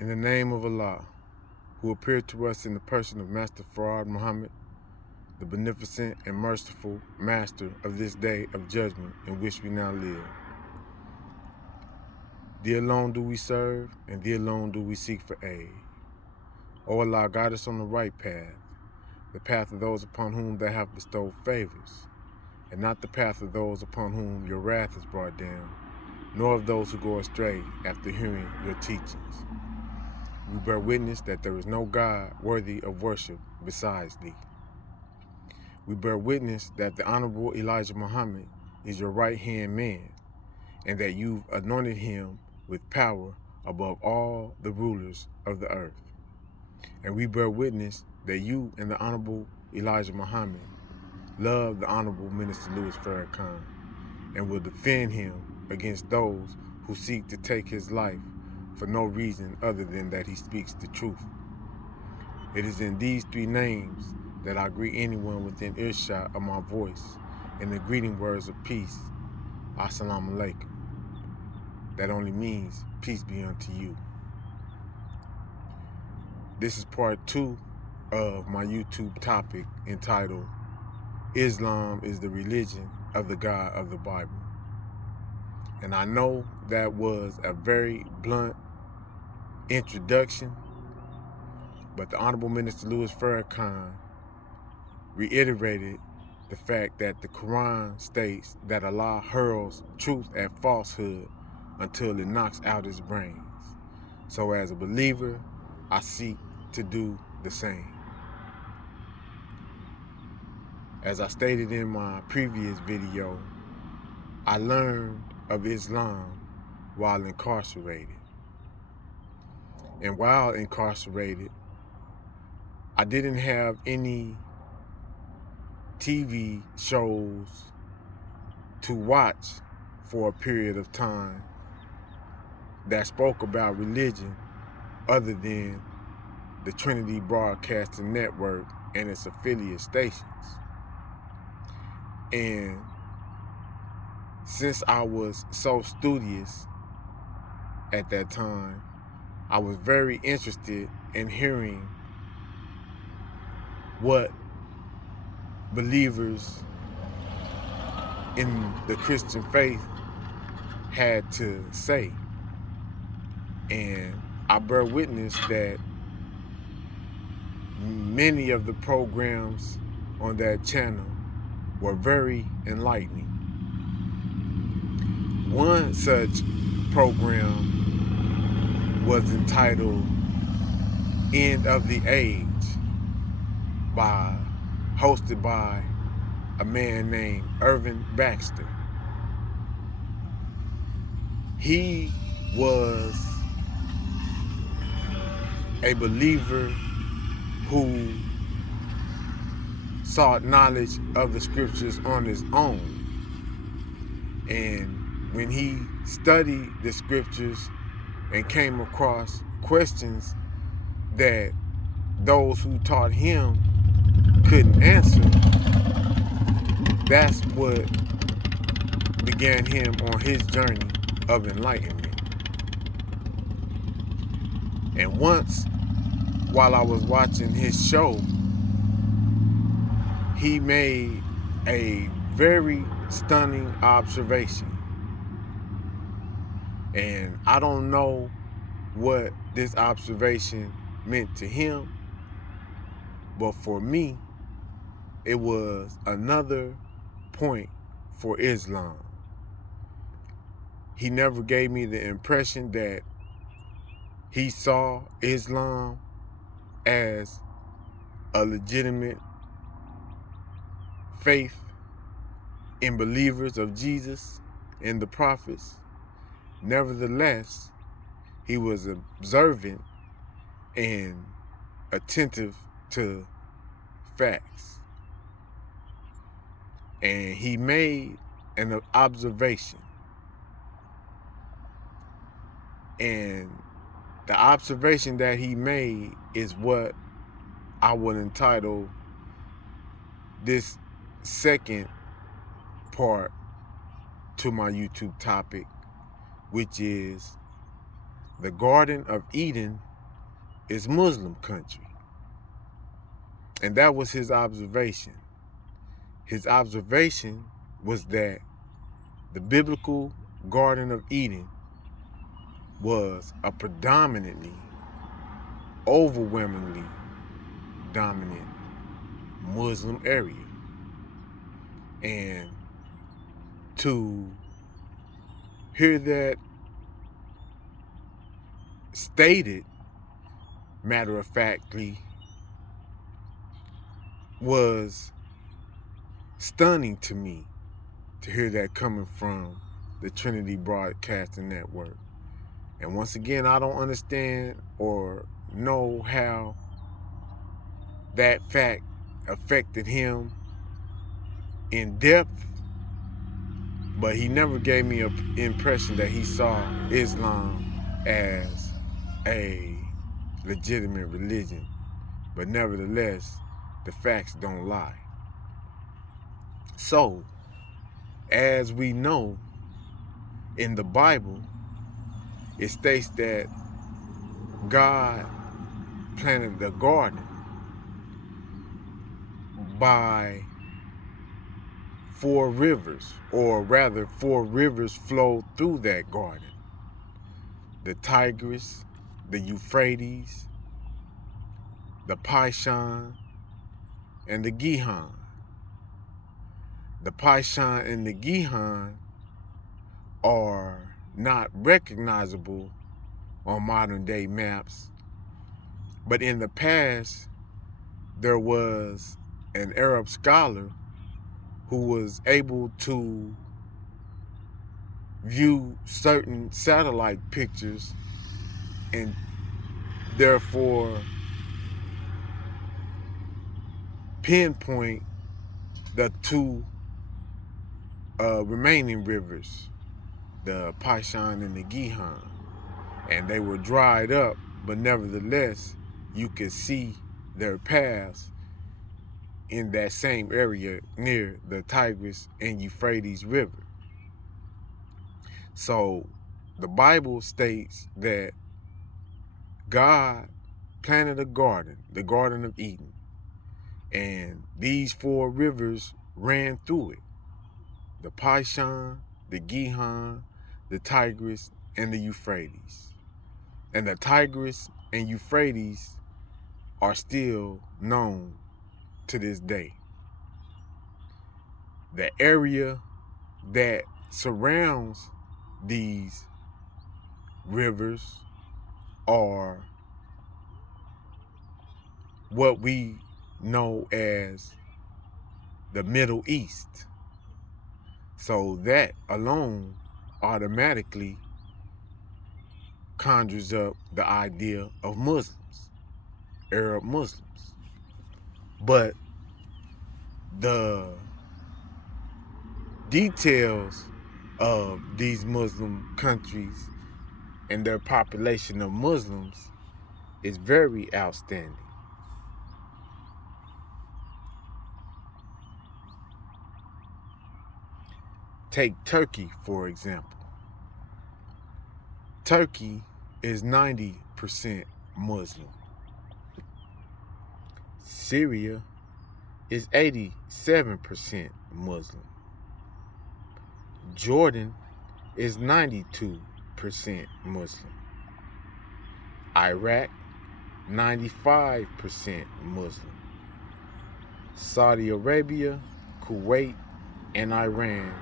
In the name of Allah, who appeared to us in the person of Master Farad Muhammad, the beneficent and merciful master of this day of judgment in which we now live. Thee alone do we serve, and thee alone do we seek for aid. O Allah, guide us on the right path, the path of those upon whom thou hast bestowed favors, and not the path of those upon whom your wrath is brought down, nor of those who go astray after hearing your teachings. We bear witness that there is no God worthy of worship besides thee. We bear witness that the Honorable Elijah Muhammad is your right-hand man, and that you've anointed him with power above all the rulers of the earth. And we bear witness that you and the Honorable Elijah Muhammad love the Honorable Minister Louis Farrakhan and will defend him against those who seek to take his life for no reason other than that he speaks the truth. It is in these three names that I greet anyone within earshot of my voice in the greeting words of peace, Assalamu alaikum. That only means peace be unto you. This is part 2 of my YouTube topic entitled, Islam is the religion of the God of the Bible. And I know that was a very blunt introduction, but the Honorable Minister Louis Farrakhan reiterated the fact that the Quran states that Allah hurls truth at falsehood until it knocks out his brains. So as a believer, I seek to do the same. As I stated in my previous video, I learned of Islam while incarcerated. And while incarcerated, I didn't have any TV shows to watch for a period of time that spoke about religion other than the Trinity Broadcasting Network and its affiliate stations. And since I was so studious at that time, I was very interested in hearing what believers in the Christian faith had to say. And I bear witness that many of the programs on that channel were very enlightening. One such program was entitled End of the Age, hosted by a man named Irvin Baxter. He was a believer who sought knowledge of the scriptures on his own. And when he studied the scriptures and came across questions that those who taught him couldn't answer, that's what began him on his journey of enlightenment. And once, while I was watching his show, he made a very stunning observation. And I don't know what this observation meant to him, but for me, it was another point for Islam. He never gave me the impression that he saw Islam as a legitimate faith in believers of Jesus and the prophets. Nevertheless, he was observant and attentive to facts. And he made an observation. And the observation that he made is what I would entitle this second part to my YouTube topic, which is the Garden of Eden is Muslim country. And that was his observation. His observation was that the biblical Garden of Eden was a predominantly, overwhelmingly dominant Muslim area. And to hear that stated matter-of-factly was stunning to me, to hear that coming from the Trinity Broadcasting Network. And once again, I don't understand or know how that fact affected him in depth, but he never gave me an impression that he saw Islam as a legitimate religion. But nevertheless, the facts don't lie. So, as we know, in the Bible, it states that God planted the garden by 4 rivers, or rather 4 rivers flowed through that garden. The Tigris, the Euphrates, the Pishon, and the Gihon. The Pishon and the Gihon are not recognizable on modern day maps, but in the past there was an Arab scholar who was able to view certain satellite pictures and therefore pinpoint the 2 remaining rivers, the Pishon and the Gihon. And they were dried up, but nevertheless, you could see their paths in that same area near the Tigris and Euphrates River. So the Bible states that God planted a garden, the Garden of Eden, and these 4 rivers ran through it: the Pishon, the Gihon, the Tigris, and the Euphrates. And the Tigris and Euphrates are still known to this day. The area that surrounds these rivers are what we know as the Middle East. So that alone automatically conjures up the idea of Muslims, Arab Muslims. But the details of these Muslim countries and their population of Muslims is very outstanding. Take Turkey, for example. Turkey is 90% Muslim. Syria is 87% Muslim. Jordan is 92% Muslim. Iraq, 95% Muslim. Saudi Arabia, Kuwait, and Iran,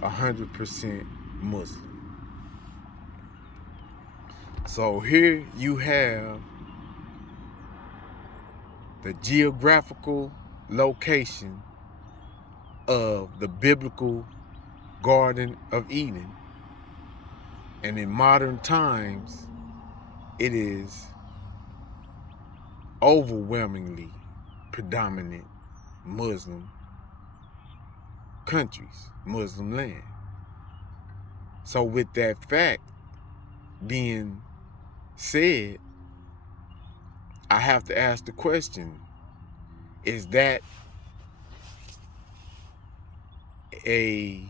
100% Muslim. So here you have the geographical location of the biblical Garden of Eden. And in modern times, it is overwhelmingly predominant Muslim countries, Muslim land. So with that fact being said, I have to ask the question, is that a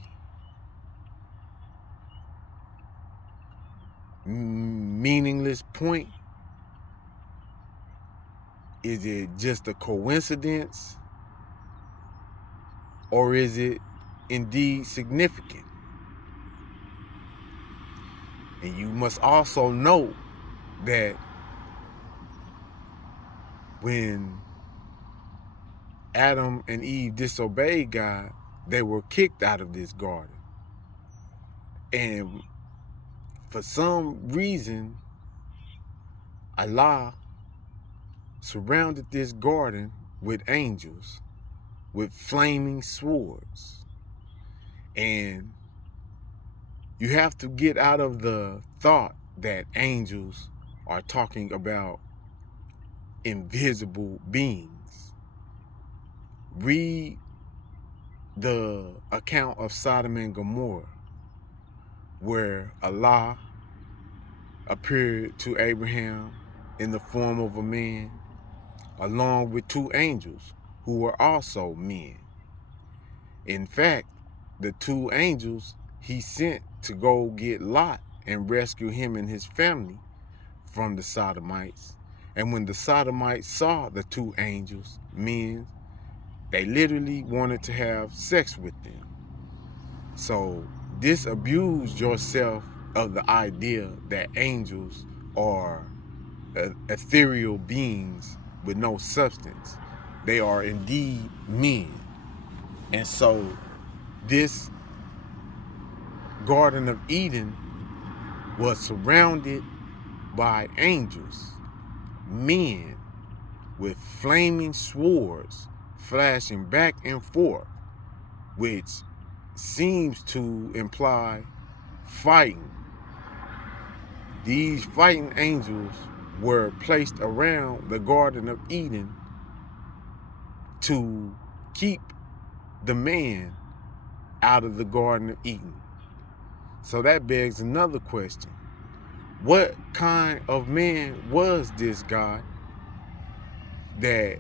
meaningless point Is it just a coincidence, or is it indeed significant? And you must also know that when Adam and Eve disobeyed God, they were kicked out of this garden. And for some reason, Allah surrounded this garden with angels, with flaming swords. And you have to get out of the thought that angels are talking about invisible beings. Read the account of Sodom and Gomorrah, where Allah appeared to Abraham in the form of a man, along with two angels who were also men. In fact, the two angels he sent to go get Lot and rescue him and his family from the Sodomites. And when the Sodomites saw the two angels, men, they literally wanted to have sex with them. So disabuse yourself of the idea that angels are ethereal beings with no substance. They are indeed men. And so this Garden of Eden was surrounded by angels, men with flaming swords flashing back and forth, which seems to imply fighting. These fighting angels were placed around the Garden of Eden to keep the man out of the Garden of Eden. So that begs another question. What kind of man was this God that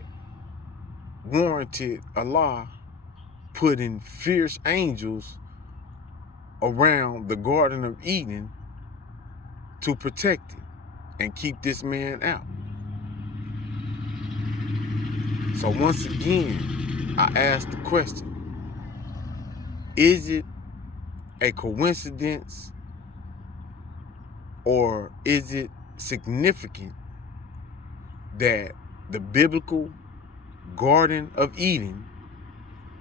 warranted Allah putting fierce angels around the Garden of Eden to protect it and keep this man out? So once again, I ask the question, is it a coincidence, or is it significant that the biblical Garden of Eden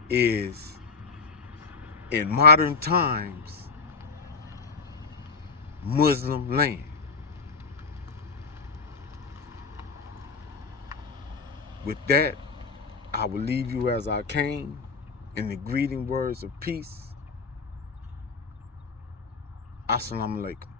is, in modern times, Muslim land? With that, I will leave you as I came, in the greeting words of peace. Assalamu alaikum.